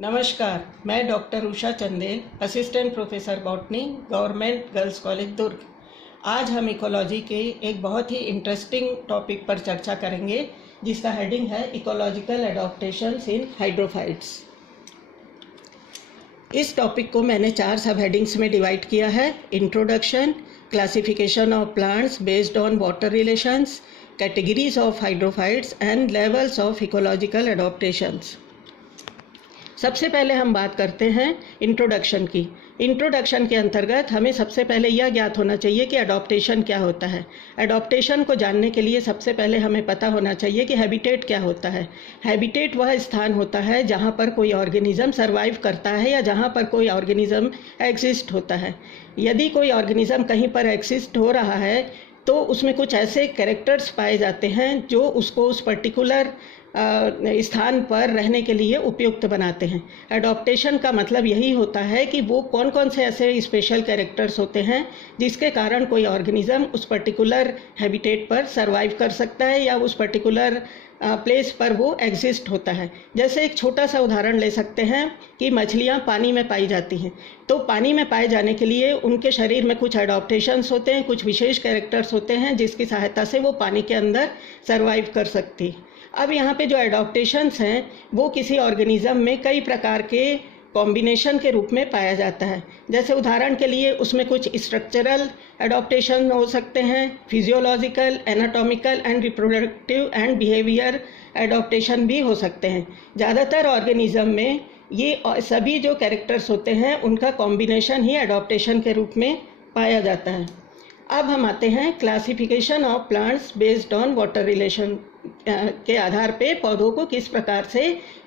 नमस्कार, मैं doctor Usha Chandel, assistant professor botany, government girls college Durg. आज हम इकोलॉजी के एक बहुत ही इंटरेस्टिंग टॉपिक पर चर्चा करेंगे जिसका हेडिंग है इकोलॉजिकल एडॉप्टेशंस इन हाइड्रोफाइट्स। इस टॉपिक को मैंने 4 सब हेडिंग्स में डिवाइड किया है: introduction, classification of plants based on water relations, categories of hydrophytes and levels of ecological adaptations. सबसे पहले हम बात करते हैं इंट्रोडक्शन की। इंट्रोडक्शन के अंतर्गत हमें सबसे पहले यह ज्ञात होना चाहिए कि एडॉप्टेशन क्या होता है। एडॉप्टेशन को जानने के लिए सबसे पहले हमें पता होना चाहिए कि हैबिटेट क्या होता है। हैबिटेट वह स्थान होता है जहाँ पर कोई ऑर्गेनिज्म सर्वाइव करता है या जहाँ पर कोई ऑर्गेनिज्म एग्जिस्ट होता है। यदि कोई ऑर्गेनिज्म कहीं पर एग्जिस्ट हो रहा है तो उसमें कुछ ऐसे कैरेक्टर्स पाए जाते हैं जो उसको उस पर्टिकुलर स्थान पर रहने के लिए उपयुक्त बनाते हैं। एडॉप्टेशन का मतलब यही होता है कि वो कौन कौन से ऐसे स्पेशल कैरेक्टर्स होते हैं जिसके कारण कोई ऑर्गेनिज्म उस पर्टिकुलर हैबिटेट पर सर्वाइव कर सकता है या उस पर्टिकुलर प्लेस पर वो एग्जिस्ट होता है। जैसे एक छोटा सा उदाहरण ले सकते हैं कि मछलियाँ पानी में पाई जाती हैं, तो पानी में पाए जाने के लिए उनके शरीर में कुछ एडॉप्टेशंस होते हैं, कुछ विशेष कैरेक्टर्स होते हैं जिसकी सहायता से वो पानी के अंदर सर्वाइव कर सकती है। अब यहाँ पे जो एडॉप्टेशंस हैं वो किसी ऑर्गेनिज्म में कई प्रकार के कॉम्बिनेशन के रूप में पाया जाता है। जैसे उदाहरण के लिए उसमें कुछ स्ट्रक्चरल एडॉप्टेशन हो सकते हैं, physiological, anatomical and reproductive and behaviour adaptation भी हो सकते हैं। ज़्यादातर ऑर्गेनिज्म में ये सभी जो कैरेक्टर्स होते हैं उनका कॉम्बिनेशन ही एडॉप्टेशन के रूप में पाया जाता है। अब हम आते हैं classification of plants based on water relation के आधार पे पौधों को किस प्रकार से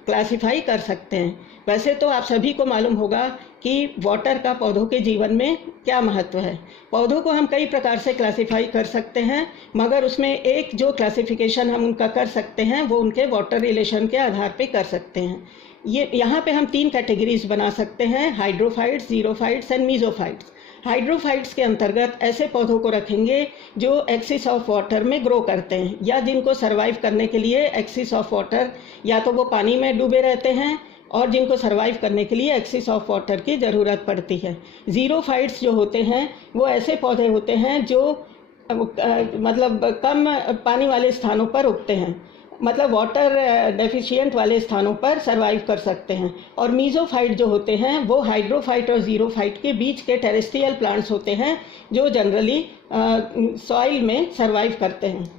क्लासिफाई कर सकते हैं। वैसे तो आप सभी को मालूम होगा कि वाटर का पौधों के जीवन में क्या महत्व है। पौधों को हम कई प्रकार से क्लासिफाई कर सकते हैं, मगर उसमें एक जो क्लासिफिकेशन हम उनका कर सकते हैं वो उनके वाटर रिलेशन के आधार पे कर सकते हैं। ये यहाँ पे हम 3 कैटेगरीज बना सकते हैं: hydrophytes, xerophytes and mesophytes. Hydrophytes के अंतर्गत ऐसे पौधों को रखेंगे जो एक्सिस ऑफ वाटर में ग्रो करते हैं या जिनको सर्वाइव करने के लिए एक्सिस ऑफ वाटर, या तो वो पानी में डूबे रहते हैं और जिनको सर्वाइव करने के लिए एक्सिस ऑफ वाटर की ज़रूरत पड़ती है। जीरोफाइट्स जो होते हैं वो ऐसे पौधे होते हैं जो मतलब कम पानी वाले स्थानों पर उगते हैं, मतलब वाटर डेफिशिएंट वाले स्थानों पर सर्वाइव कर सकते हैं। और मीजोफाइट जो होते हैं वो हाइड्रोफाइट और जीरोफाइट के बीच के टेरेस्ट्रियल प्लांट्स होते हैं जो जनरली सॉइल में सर्वाइव करते हैं।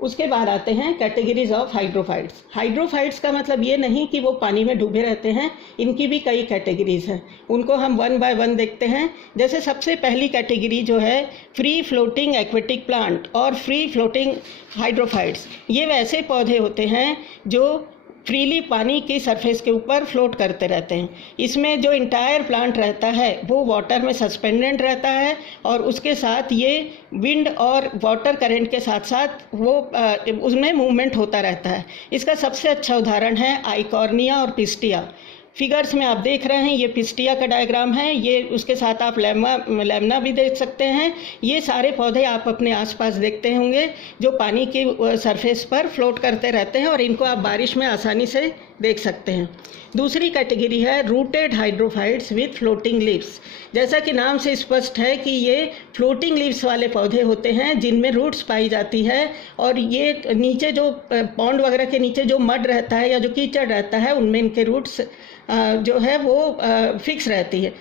उसके बाद आते हैं कैटेगरीज ऑफ हाइड्रोफाइट्स। हाइड्रोफाइट्स का मतलब ये नहीं कि वो पानी में डूबे रहते हैं, इनकी भी कई कैटेगरीज हैं। उनको हम 1 बाय 1 देखते हैं। जैसे सबसे पहली कैटेगरी जो है फ्री फ्लोटिंग एक्वेटिक प्लांट और फ्री फ्लोटिंग हाइड्रोफाइट्स। ये वैसे पौधे होते हैं जो फ्रीली पानी की सरफेस के ऊपर फ्लोट करते रहते हैं। इसमें जो इंटायर प्लांट रहता है वो वाटर में सस्पेंडेड रहता है और उसके साथ ये विंड और वाटर करंट के साथ साथ वो उसमें मूवमेंट होता रहता है। इसका सबसे अच्छा उदाहरण है आइकॉर्निया और पिस्टिया। फिगर्स में आप देख रहे हैं, ये पिस्टिया का डायग्राम है, ये उसके साथ आप लेमना भी देख सकते हैं। ये सारे पौधे आप अपने आसपास देखते होंगे जो पानी की सरफेस पर फ्लोट करते रहते हैं और इनको आप बारिश में आसानी से देख सकते हैं। दूसरी कैटेगरी है rooted hydrophytes with floating leaves. जैसा कि नाम से स्पष्ट है कि ये फ्लोटिंग लीव्स वाले पौधे होते हैं जिनमें रूट्स पाई जाती है और ये नीचे जो पॉन्ड वगैरह के नीचे जो मड रहता है या जो कीचड़ रहता है उनमें इनके रूट्स जो है वो फिक्स रहती है।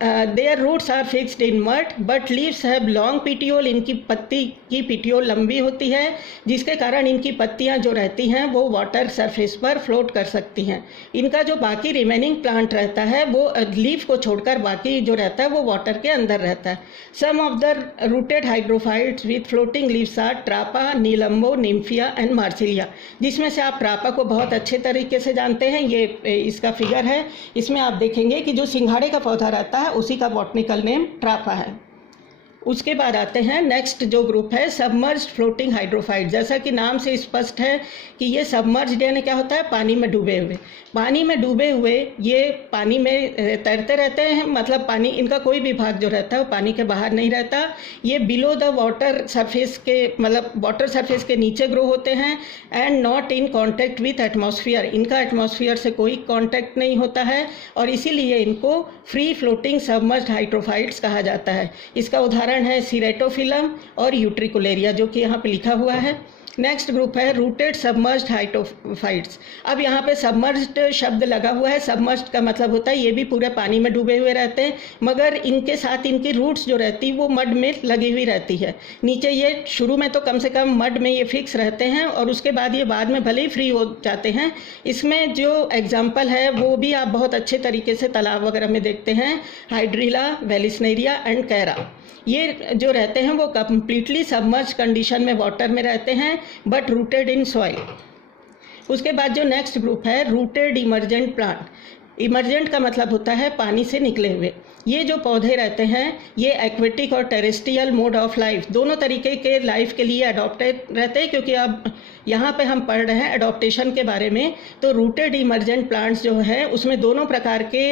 Their roots are fixed in mud but leaves have long petiole. इनकी पत्ती की पिटियोल लंबी होती है जिसके कारण इनकी पत्तियां जो रहती हैं वो वाटर सरफेस पर फ्लोट कर सकती हैं। इनका जो बाकी रिमेनिंग प्लांट रहता है वो लीफ को छोड़कर बाकी जो रहता है वो वाटर के अंदर रहता है। Some of the rooted hydrophytes with floating leaves are Trapa, Nelumbo, Nymphaea and Marsilea, जिसमें से आप ट्रापा को बहुत अच्छे तरीके से जानते हैं। ये इसका फिगर है, इसमें आप देखेंगे कि जो सिंघाड़े का पौधा रहता है उसी का बॉटनिकल नेम ट्रापा है। उसके बाद आते हैं नेक्स्ट जो ग्रुप है सबमर्ज्ड फ्लोटिंग हाइड्रोफाइट। जैसा कि नाम से स्पष्ट है कि ये सबमर्ज्ड यानी क्या होता है, पानी में डूबे हुए। पानी में डूबे हुए ये पानी में तैरते रहते हैं, मतलब पानी इनका कोई भी भाग जो रहता है वो पानी के बाहर नहीं रहता। ये बिलो द वाटर सरफेस के, मतलब वाटर सरफेस के नीचे ग्रो होते हैं and not in contact with atmosphere. इनका एटमॉस्फेयर से कोई कॉन्टैक्ट नहीं होता है और इसीलिए इनको फ्री फ्लोटिंग सबमर्ज्ड हाइड्रोफाइट्स कहा जाता है। इसका उदाहरण है सिरेटोफिलम और यूट्रिकुलेरिया, जो कि यहाँ पे लिखा हुआ है। नेक्स्ट ग्रुप है रूटेड सबमर्ज्ड हाइड्रोफाइट्स। अब यहाँ पे सबमर्ज्ड शब्द लगा हुआ है। सबमर्ज्ड का मतलब होता है ये भी पूरे पानी में डूबे हुए रहते हैं, मगर इनके साथ इनकी रूट्स जो रहती वो मड में लगी हुई रहती है। नीचे ये शुरू में तो कम से कम मड में ये फिक्स रहते हैं और उसके बाद ये बाद में भले ही फ्री हो जाते हैं। इसमें जो एग्जाम्पल है वो भी आप बहुत अच्छे तरीके से तालाब वगैरह में देखते हैं, हाइड्रिला, वेलिस्नेरिया एंड कैरा। ये जो रहते हैं वो कम्प्लीटली सबमर्ज कंडीशन में वाटर में रहते हैं बट रूटेड इन सॉइल। उसके बाद जो नेक्स्ट ग्रुप है रूटेड इमर्जेंट प्लांट। इमर्जेंट का मतलब होता है पानी से निकले हुए। ये जो पौधे रहते हैं ये एक्वेटिक और टेरेस्ट्रियल मोड ऑफ लाइफ दोनों तरीके के लाइफ के लिए अडॉप्टेड रहते हैं, क्योंकि अब यहाँ पे हम पढ़ रहे हैं अडॉप्टेशन के बारे में। तो रूटेड इमर्जेंट प्लांट्स जो हैं उसमें दोनों प्रकार के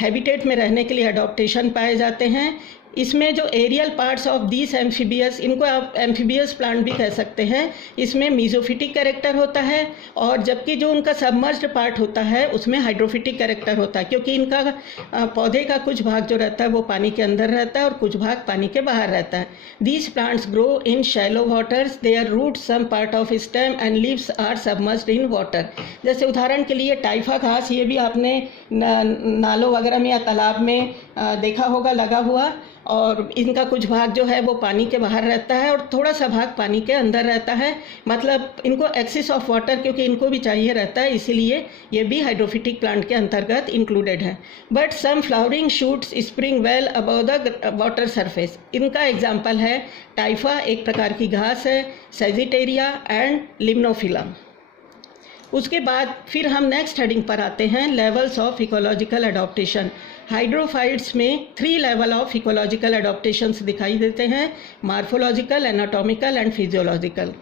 हैबिटेट में रहने के लिए अडॉप्टेशन पाए जाते हैं। इसमें जो aerial parts of this amphibious, इनको आप एम्फीबियस प्लांट भी कह सकते हैं, इसमें मीजोफिटिक कैरेक्टर होता है और जबकि जो उनका सबमर्ज्ड पार्ट होता है उसमें हाइड्रोफिटिक कैरेक्टर होता है, क्योंकि इनका पौधे का कुछ भाग जो रहता है वो पानी के अंदर रहता है और कुछ भाग पानी के बाहर रहता है। These plants grow in shallow waters, their roots some part of stem and leaves are submerged in water. जैसे उदाहरण के लिए टाइफा घास, ये भी आपने नालों वगैरह में या तालाब में देखा होगा लगा हुआ, और इनका कुछ भाग जो है वो पानी के बाहर रहता है और थोड़ा सा भाग पानी के अंदर रहता है। मतलब इनको एक्सेस ऑफ वाटर क्योंकि इनको भी चाहिए रहता है, इसीलिए ये भी हाइड्रोफिटिक प्लांट के अंतर्गत इंक्लूडेड है। But some flowering shoots spring well above the water surface. इनका एग्जाम्पल है टाइफा, एक प्रकार की घास है, सेजिटेरिया एंड लिम्नोफिलम। उसके बाद फिर हम नेक्स्ट हेडिंग पर आते हैं levels of ecological adaptation. Hydrophytes में 3 लेवल ऑफ इकोलॉजिकल अडॉप्टेशंस दिखाई देते हैं, मार्फोलॉजिकल, एनाटॉमिकल एंड फिजियोलॉजिकल।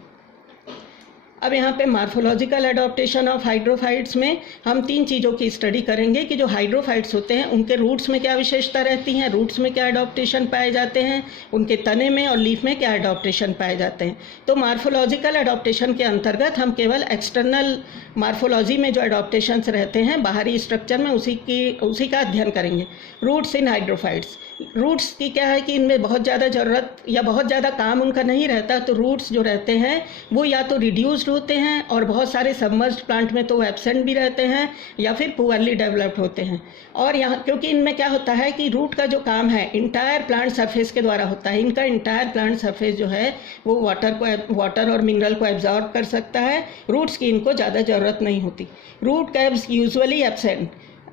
अब यहाँ पे मार्फोलॉजिकल अडॉप्टेशन ऑफ हाइड्रोफाइट्स में हम 3 चीज़ों की स्टडी करेंगे कि जो हाइड्रोफाइट्स होते हैं उनके रूट्स में क्या विशेषता रहती हैं, रूट्स में क्या अडॉप्टेशन पाए जाते हैं, उनके तने में और लीफ में क्या अडॉप्टेशन पाए जाते हैं। तो मार्फोलॉजिकल अडॉप्टेशन के अंतर्गत हम केवल एक्सटर्नल मार्फोलॉजी में जो अडॉप्टेशंस रहते हैं बाहरी स्ट्रक्चर में उसी का अध्ययन करेंगे। रूट्स इन हाइड्रोफाइट्स, रूट्स की क्या है कि इनमें बहुत ज़्यादा ज़रूरत या बहुत ज़्यादा काम उनका नहीं रहता, तो रूट्स जो रहते हैं वो या तो रिड्यूस्ड होते हैं और बहुत सारे सबमर्ज्ड प्लांट में तो वो एब्सेंट भी रहते हैं या फिर पुअरली डेवलप्ड होते हैं। और यहाँ क्योंकि इनमें क्या होता है कि रूट का जो काम है इंटायर प्लांट सरफेस के द्वारा होता है, इनका इंटायर प्लांट सरफेस जो है वो वाटर और मिनरल को एब्जॉर्ब कर सकता है। रूट्स की इनको ज़्यादा ज़रूरत नहीं होती। Root caps usually absent.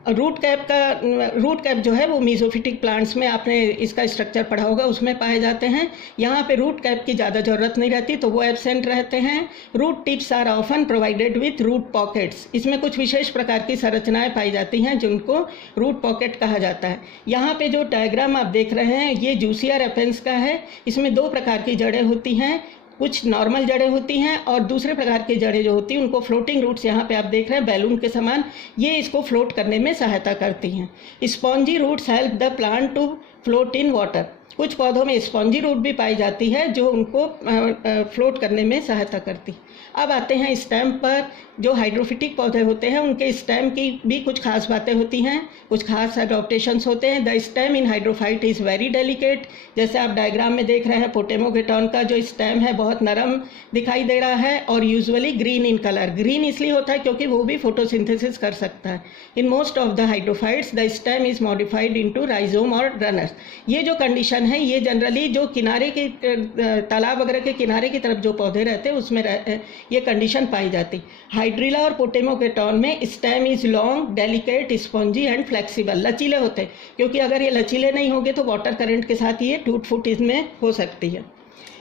Root cap जो है वो मीजोफिटिक प्लांट्स में आपने इसका स्ट्रक्चर पढ़ा होगा, उसमें पाए जाते हैं। यहाँ पे रूट कैप की ज़्यादा ज़रूरत नहीं रहती तो वो एब्सेंट रहते हैं। Root tips are often provided with root pockets. इसमें कुछ विशेष प्रकार की संरचनाएं पाई जाती हैं जिनको रूट पॉकेट कहा जाता है। यहाँ पे जो डायग्राम आप देख रहे हैं ये जूसियर एपेंस का है। इसमें 2 प्रकार की जड़ें होती हैं, कुछ नॉर्मल जड़ें होती हैं और दूसरे प्रकार की जड़ें जो होती हैं उनको फ्लोटिंग रूट्स, यहाँ पे आप देख रहे हैं बैलून के समान, ये इसको फ्लोट करने में सहायता करती हैं। Spongy roots help the plant to float in water. कुछ पौधों में स्पॉन्जी रूट भी पाई जाती है जो उनको फ्लोट करने में सहायता करती। अब आते हैं स्टेम पर। जो हाइड्रोफिटिक पौधे होते हैं उनके स्टेम की भी कुछ खास बातें होती हैं, कुछ खास अडॉप्टेशंस होते हैं। The stem in hydrophyte is very delicate. जैसे आप डायग्राम में देख रहे हैं पोटेमोगेटॉन का जो स्टेम है बहुत नरम दिखाई दे रहा है और usually green in colour. Green इसलिए होता है क्योंकि वो भी फोटोसिंथेसिस कर सकता है। In most of the hydrophytes the stem is modified into rhizome और रनर्स। ये जो कंडीशन है ये जनरली जो किनारे के तालाब वगैरह के किनारे की तरफ जो पौधे रहते हैं उसमें ये कंडीशन पाई जाती। हाइड्रिला और पोटेमोगेटॉन में stem is long, delicate, spongy and flexible. लचीले होते हैं क्योंकि अगर ये लचीले नहीं होंगे तो वाटर करंट के साथ ये टूट फूट इसमें हो सकती है।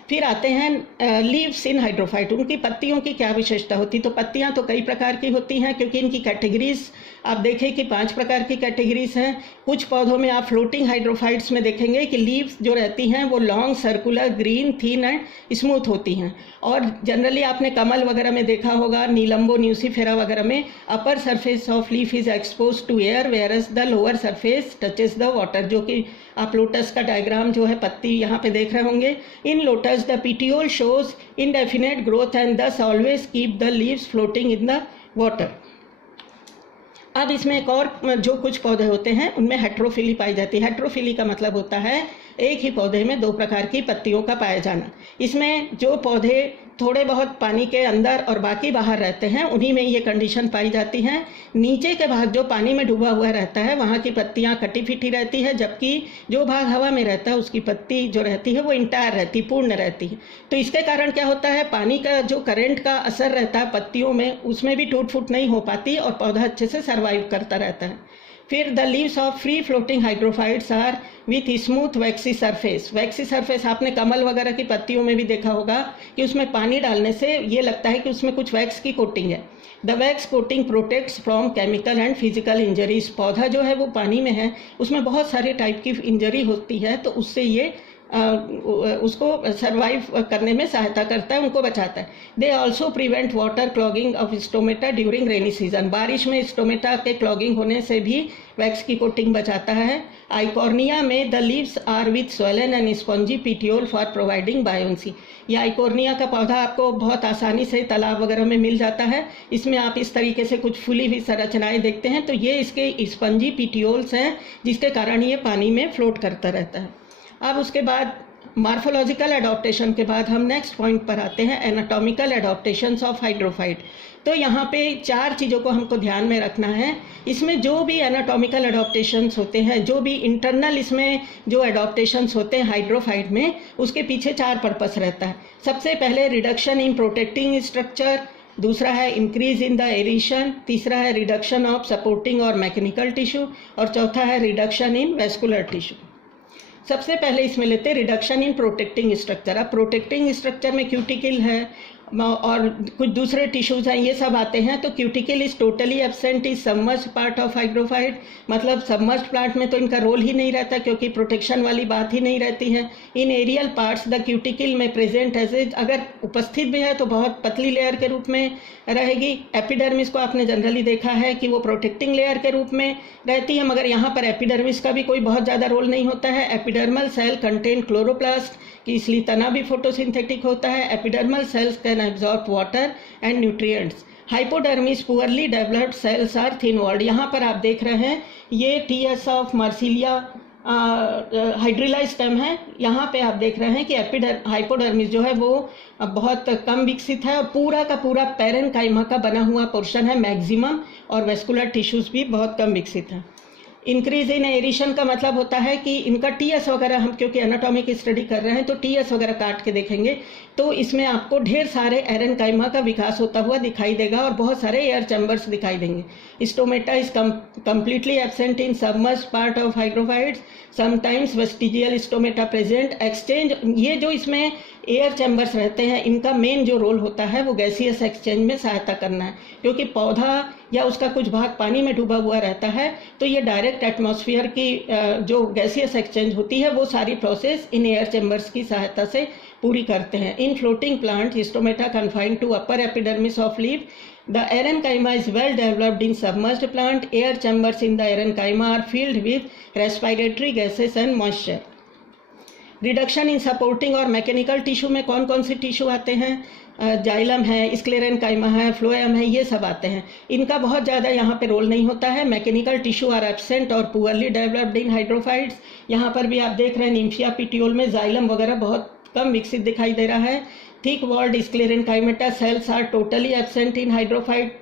फिर आते हैं लीव्स इन हाइड्रोफाइट, उनकी पत्तियों की क्या विशेषता होती। तो पत्तियां तो कई प्रकार की होती हैं, क्योंकि इनकी कैटेगरीज आप देखें कि 5 प्रकार की कैटेगरीज हैं। कुछ पौधों में आप फ्लोटिंग हाइड्रोफाइट्स में देखेंगे कि लीव्स जो रहती हैं वो long, circular, green, thin and smooth होती हैं। और जनरली आपने कमल वगैरह में देखा होगा, नीलम्बो, न्यूसीफेरा वगैरह में upper surface of leaf is expose to air whereas the lower surface touches the water, जो कि आप लोटस का डायग्राम जो है पत्ती यहाँ पे देख रहे होंगे। In lotus the petiole shows indefinite growth and thus always keep the leaves floating in the water. अब इसमें एक और जो कुछ पौधे होते हैं उनमें हेट्रोफिली पाई जाती है। हेट्रोफिली का मतलब होता है एक ही पौधे में 2 प्रकार की पत्तियों का पाया जाना। इसमें जो पौधे थोड़े बहुत पानी के अंदर और बाकी बाहर रहते हैं उन्हीं में ये कंडीशन पाई जाती हैं। नीचे के भाग जो पानी में डूबा हुआ रहता है वहाँ की पत्तियाँ कटी फिटी रहती है, जबकि जो भाग हवा में रहता है उसकी पत्ती जो रहती है वो इंटायर रहती, पूर्ण रहती है। तो इसके कारण क्या होता है, पानी का जो करंट का असर रहता है पत्तियों में उसमें भी टूट फूट नहीं हो पाती और पौधा अच्छे से सर्वाइव करता रहता है। फिर the leaves of free floating hydrophytes are with smooth waxy surface. Waxy surface आपने कमल वगैरह की पत्तियों में भी देखा होगा कि उसमें पानी डालने से ये लगता है कि उसमें कुछ वैक्स की कोटिंग है। The wax coating protects from chemical and physical injuries. पौधा जो है वो पानी में है, उसमें बहुत सारे टाइप की इंजरी होती है, तो उससे ये उसको सर्वाइव करने में सहायता करता है, उनको बचाता है। They also prevent water clogging of stomata during rainy season. बारिश में स्टोमेटा के क्लॉगिंग होने से भी वैक्स की कोटिंग बचाता है। आइकोर्निया में the leaves are with swollen and spongy petiole for providing buoyancy. यह आइकोर्निया का पौधा आपको बहुत आसानी से तालाब वगैरह में मिल जाता है। इसमें आप इस तरीके से कुछ फूली हुई संरचनाएं देखते हैं, तो ये इसके स्पंजी पिटियोल्स हैं जिसके कारण ये पानी में फ्लोट करता रहता है। अब उसके बाद मार्फोलॉजिकल एडॉप्टेशन के बाद हम नेक्स्ट पॉइंट पर आते हैं, एनाटॉमिकल एडॉप्टेशंस ऑफ हाइड्रोफाइट। तो यहाँ पे 4 चीज़ों को हमको ध्यान में रखना है। इसमें जो भी एनाटॉमिकल एडॉप्टेशंस होते हैं, जो भी इंटरनल इसमें जो एडॉप्टेशंस होते हैं हाइड्रोफाइट में, उसके पीछे 4 पर्पस रहता है। सबसे पहले रिडक्शन इन प्रोटेक्टिंग स्ट्रक्चर, दूसरा है इंक्रीज इन द एरिशन, तीसरा है रिडक्शन ऑफ सपोर्टिंग और मैकेनिकल टिश्यू, और चौथा है रिडक्शन इन वेस्कुलर टिश्यू। सबसे पहले इसमें लेते हैं रिडक्शन इन प्रोटेक्टिंग स्ट्रक्चर। अब प्रोटेक्टिंग स्ट्रक्चर में क्यूटिकल है और कुछ दूसरे टिश्यूज हैं, ये सब आते हैं। तो cuticle is totally absent is submerged part of hydrophyte, मतलब सबमर्ज्ड प्लांट में तो इनका रोल ही नहीं रहता क्योंकि प्रोटेक्शन वाली बात ही नहीं रहती है। इन एरियल पार्ट्स द क्यूटिकल में प्रेजेंट एज अगर उपस्थित भी है तो बहुत पतली लेयर के रूप में रहेगी। एपिडर्मिस को आपने जनरली देखा है कि वो प्रोटेक्टिंग लेयर के रूप में रहती है, मगर यहाँ पर एपिडर्मिस का भी कोई बहुत ज़्यादा रोल नहीं होता है। एपिडर्मल सेल कंटेन क्लोरोप्लास्ट, कि इसलिए तना भी फोटोसिंथेटिक होता है। Epidermal cells can absorb water and nutrients. Hypodermis poorly developed cells are thin walled. यहाँ पर आप देख रहे हैं ये TS of Marsilea Hydrilla's stem है। यहाँ पे आप देख रहे हैं कि हाइपोडर्मिस जो है वो बहुत कम विकसित है और पूरा का पूरा पैरेन्काइमा का बना हुआ पोर्शन है मैक्सिमम, और वेस्कुलर टिश्यूज भी बहुत कम विकसित हैं। इंक्रीज इन एरिशन का मतलब होता है कि इनका टीएस वगैरह, हम क्योंकि एनाटॉमी की स्टडी कर रहे हैं तो टीएस वगैरह काट के देखेंगे तो इसमें आपको ढेर सारे एरेनकाइमा का विकास होता हुआ दिखाई देगा और बहुत सारे एयर चैम्बर्स दिखाई देंगे। Stomata is completely absent in submerged part of hydrophytes, sometimes vestigial stomata present. Exchange, ये जो इसमें एयर चैम्बर्स रहते हैं इनका मेन जो रोल होता है वो गैसियस एक्सचेंज में सहायता करना है, क्योंकि पौधा या उसका कुछ भाग पानी में डूबा हुआ रहता है तो ये डायरेक्ट एटमॉस्फेयर की जो गैसियस एक्सचेंज होती है वो सारी प्रोसेस इन एयर चैम्बर्स की सहायता से पूरी करते हैं। In floating plant stomata confined to upper epidermis of leaf, the erenchyma is well developed in submerged plant. Air chambers in the erenchyma are filled with respiratory gases and moisture. Reduction in supporting और mechanical tissue में कौन कौन से tissue आते हैं? Xylem है, sclerenchyma है, phloem है, ये सब आते हैं। इनका बहुत ज़्यादा यहाँ पे रोल नहीं होता है। मैकेनिकल टिश्यू आर एब्सेंट और पुअरली डेवलप्ड इन हाइड्रोफाइट्स। यहाँ पर भी आप देख रहे हैं निम्फिया पिटियोल में जाइलम वगैरह बहुत कम विकसित दिखाई दे रहा है। Thick walled sclerenchymatous cells are totally absent in hydrophyte.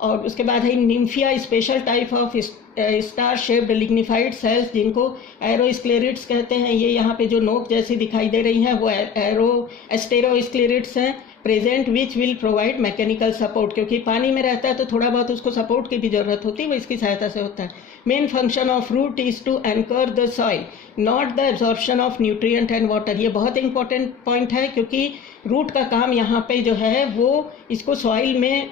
और उसके बाद है Nymphaea special type of star shaped lignified cells जिनको एरोस्क्लेरिड्स कहते हैं। ये यहाँ पे जो नोक जैसी दिखाई दे रही हैं वो एस्टेरोस्क्लेरिड्स हैं। Present which will provide mechanical support, क्योंकि पानी में रहता है तो थोड़ा बहुत उसको सपोर्ट की भी ज़रूरत होती है, वो इसकी सहायता से होता है. Main function of root is to anchor the soil, not the absorption of nutrient and water. ये बहुत इंपॉर्टेंट पॉइंट है, क्योंकि रूट का काम यहाँ पे जो है वो इसको सॉइल में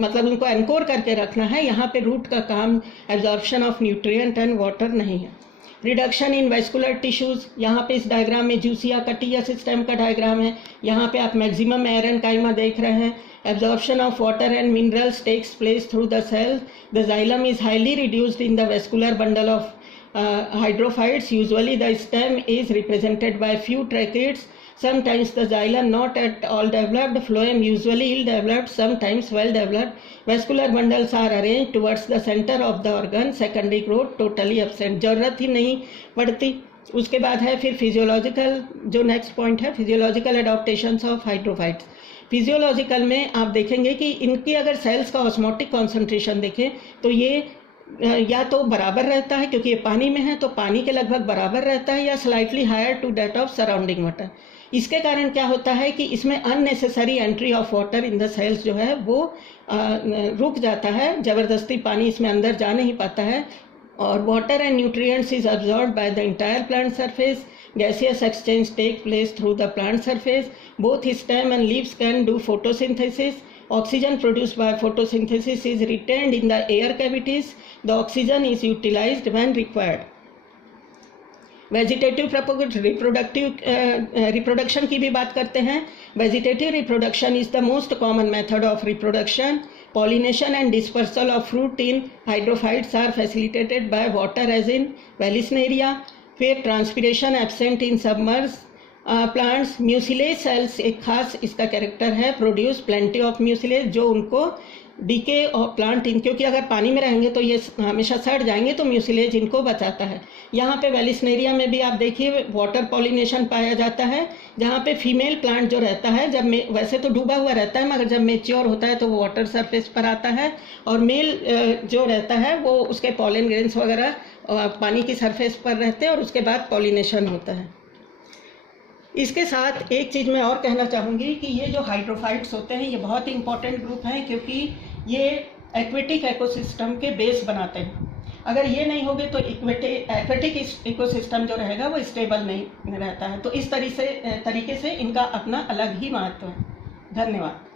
मतलब उनको एंकोर करके रखना है. यहाँ पे रूट का काम absorption of nutrient and water नहीं है. रिडक्शन इन वेस्कुलर टिश्यूज़, यहाँ पे इस डायग्राम में जूसिया कटिया सिस्टम का डायग्राम है. यहाँ पे आप मैक्सिमम एरेनकाइमा देख रहे हैं. Absorption of water and minerals takes place through the cell. The xylem is highly reduced in the vascular bundle of hydrophytes. Usually the stem is represented by few tracheids. Sometimes the xylem not at all developed, phloem usually ill developed, sometimes well developed. Vascular bundles are arranged towards the center of the organ. Secondary growth totally absent. जरूरत ही नहीं पड़ती. उसके बाद है फिर physiological, जो next point है physiological adaptations of hydrophytes. Physiological में आप देखेंगे कि इनकी अगर सेल्स का ऑस्मोटिक कॉन्सेंट्रेशन देखें तो ये या तो बराबर रहता है, क्योंकि ये पानी में है तो पानी के लगभग बराबर रहता है, या slightly higher to that of surrounding water. इसके कारण क्या होता है कि इसमें unnecessary entry of water in the cells जो है वो रुक जाता है. ज़बरदस्ती पानी इसमें अंदर जा नहीं पाता है. और water and nutrients is absorbed by the entire plant surface. Gaseous exchange take place through the plant surface. Both stem and leaves can do photosynthesis. Oxygen produced by photosynthesis is retained in the air cavities. The oxygen is utilized when required. Vegetative reproduction की भी बात करते हैं. Vegetative reproduction is the most common method of reproduction. Pollination and dispersal of fruit in hydrophytes are facilitated by water as in Vallisneria. फिर transpiration absent in submerge plants. Mucilage cells एक खास इसका character है, produce plenty of mucilage, जो उनको DK of plant in, क्योंकि अगर पानी में रहेंगे तो ये हमेशा सड़ जाएंगे, तो म्यूसिलेज इनको बचाता है. यहाँ पे वेलिस्नेरिया में भी आप देखिए वाटर पॉलिनेशन पाया जाता है, जहाँ पे फीमेल प्लांट जो रहता है जब वैसे तो डूबा हुआ रहता है, मगर जब मेच्योर होता है तो वो वाटर सरफेस पर आता है, और मेल जो रहता है वो उसके पॉलन ग्रेन्स वगैरह पानी की सरफेस पर रहते हैं और उसके बाद पॉलिनेशन होता है. इसके साथ एक चीज़ मैं और कहना चाहूँगी कि ये जो हाइड्रोफाइट्स होते हैं ये बहुत ही इंपॉर्टेंट ग्रुप हैं, क्योंकि ये एक्वेटिक इकोसिस्टम के बेस बनाते हैं. अगर ये नहीं होगे तो एक्वेटिक इकोसिस्टम जो रहेगा वो स्टेबल नहीं रहता है. तो इस तरीके से इनका अपना अलग ही महत्व है. धन्यवाद.